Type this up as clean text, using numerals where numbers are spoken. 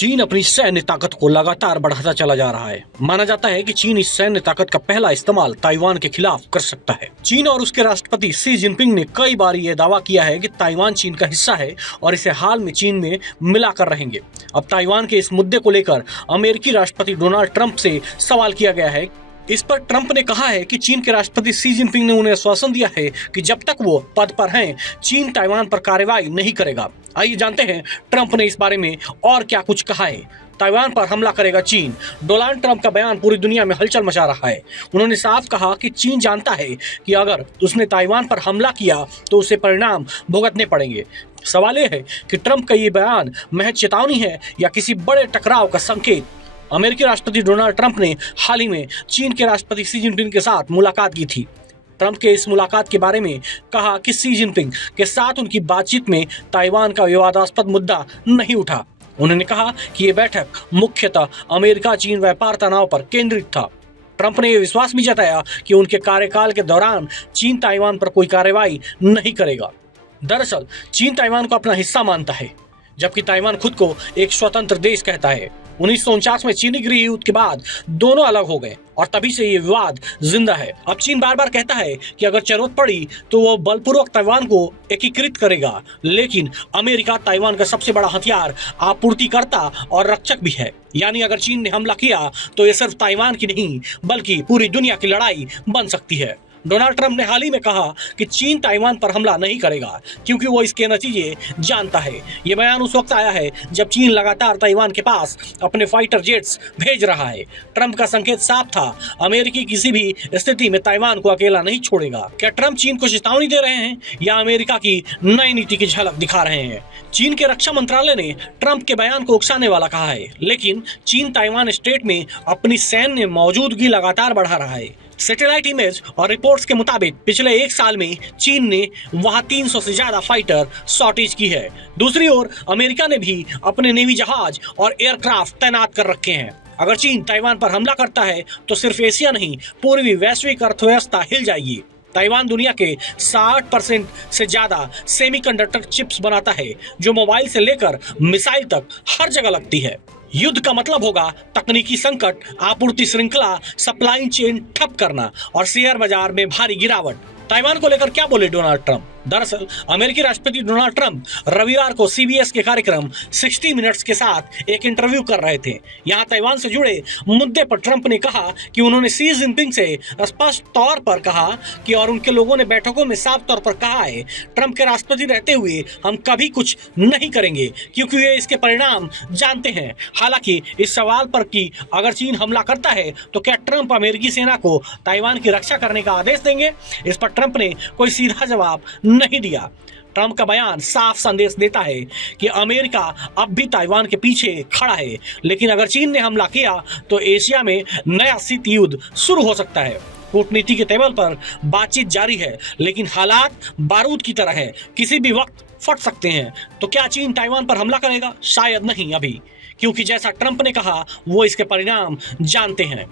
चीन अपनी सैन्य ताकत को लगातार बढ़ाता चला जा रहा है। माना जाता है कि चीन इस सैन्य ताकत का पहला इस्तेमाल ताइवान के खिलाफ कर सकता है। चीन और उसके राष्ट्रपति शी जिनपिंग ने कई बार यह दावा किया है कि ताइवान चीन का हिस्सा है और इसे हाल में चीन में मिलाकर रहेंगे। अब ताइवान के इस मुद्दे को लेकर अमेरिकी राष्ट्रपति डोनाल्ड ट्रंप से सवाल किया गया है। इस पर ट्रंप ने कहा है कि चीन के राष्ट्रपति शी जिनपिंग ने उन्हें आश्वासन दिया है कि जब तक वो पद पर हैं, चीन ताइवान पर कार्रवाई नहीं करेगा। आइए जानते हैं ट्रंप ने इस बारे में और क्या कुछ कहा है। ताइवान पर हमला करेगा चीन। डोनाल्ड ट्रंप का बयान पूरी दुनिया में हलचल मचा रहा है। उन्होंने साफ कहा कि चीन जानता है कि अगर उसने ताइवान पर हमला किया तो उसे परिणाम भुगतने पड़ेंगे। सवाल यह है कि ट्रंप का ये बयान महज चेतावनी है या किसी बड़े टकराव का संकेत। अमेरिकी राष्ट्रपति डोनाल्ड ट्रंप ने हाल ही में चीन के राष्ट्रपति शी जिनपिंग के साथ मुलाकात की थी। ट्रंप के इस मुलाकात के बारे में कहा कि शी जिनपिंग के साथ उनकी बातचीत में ताइवान का विवादास्पद मुद्दा नहीं उठा। उन्होंने कहा कि ये बैठक मुख्यतः अमेरिका चीन व्यापार तनाव पर केंद्रित था। ट्रंप ने यह विश्वास भी जताया कि उनके कार्यकाल के दौरान चीन ताइवान पर कोई कार्रवाई नहीं करेगा। दरअसल चीन ताइवान को अपना हिस्सा मानता है, जबकि ताइवान खुद को एक स्वतंत्र देश कहता है। 1949 में चीनी गृह युद्ध के बाद दोनों अलग हो गए और तभी से ये विवाद जिंदा है। अब चीन बार बार कहता है कि अगर जरूरत पड़ी तो वो बलपूर्वक ताइवान को एकीकृत करेगा, लेकिन अमेरिका ताइवान का सबसे बड़ा हथियार आपूर्तिकर्ता और रक्षक भी है। यानी अगर चीन ने हमला किया तो ये सिर्फ ताइवान की नहीं बल्कि पूरी दुनिया की लड़ाई बन सकती है। डोनाल्ड ट्रंप ने हाल ही में कहा कि चीन ताइवान पर हमला नहीं करेगा क्योंकि वो इसके नतीजे जानता है। ये बयान उस वक्त आया है जब चीन लगातार ताइवान के पास अपने फाइटर जेट्स भेज रहा है। ट्रंप का संकेत साफ था, अमेरिकी किसी भी स्थिति में ताइवान को अकेला नहीं छोड़ेगा। क्या ट्रंप चीन को चेतावनी दे रहे हैं या अमेरिका की नई नीति की झलक दिखा रहे हैं? चीन के रक्षा मंत्रालय ने ट्रंप के बयान को उकसाने वाला कहा है, लेकिन चीन ताइवान स्ट्रेट में अपनी सैन्य मौजूदगी लगातार बढ़ा रहा है। सैटेलाइट इमेज और रिपोर्ट्स के मुताबिक पिछले एक साल में चीन ने वहां 300 से ज्यादा फाइटर सॉर्टेज की है। दूसरी ओर अमेरिका ने भी अपने नेवी जहाज और एयरक्राफ्ट तैनात कर रखे हैं। अगर चीन ताइवान पर हमला करता है तो सिर्फ एशिया नहीं, पूरी वैश्विक अर्थव्यवस्था हिल जाएगी। ताइवान दुनिया के 60% से ज्यादा सेमीकंडक्टर चिप्स बनाता है, जो मोबाइल से लेकर मिसाइल तक हर जगह लगती है। युद्ध का मतलब होगा तकनीकी संकट, आपूर्ति श्रृंखला, सप्लाई चेन ठप करना और शेयर बाजार में भारी गिरावट। ताइवान को लेकर क्या बोले डोनाल्ड ट्रंप? दरअसल अमेरिकी राष्ट्रपति डोनाल्ड ट्रंप रविवार को सीबीएस के कार्यक्रम 60 मिनट्स के साथ एक इंटरव्यू कर रहे थे। यहां ताइवान से जुड़े मुद्दे पर ट्रंप ने कहा कि उन्होंने शी जिनपिंग से स्पष्ट तौर पर कहा कि और उनके लोगों ने बैठकों में साफ तौर पर कहा है, ट्रंप के राष्ट्रपति रहते हुए हम कभी कुछ नहीं करेंगे क्योंकि वे इसके परिणाम जानते हैं। हालांकि इस सवाल पर कि अगर चीन हमला करता है तो क्या ट्रंप अमेरिकी सेना को ताइवान की रक्षा करने का आदेश देंगे, इस पर ट्रंप ने कोई सीधा जवाब नहीं दिया। ट्रंप का बयान साफ संदेश देता है कि अमेरिका अब भी ताइवान के पीछे खड़ा है, लेकिन अगर चीन ने हमला किया तो एशिया में नया शीत युद्ध शुरू हो सकता है। कूटनीति के टेबल पर बातचीत जारी है, लेकिन हालात बारूद की तरह है, किसी भी वक्त फट सकते हैं। तो क्या चीन ताइवान पर हमला करेगा? शायद नहीं अभी, क्योंकि जैसा ट्रंप ने कहा वो इसके परिणाम जानते हैं।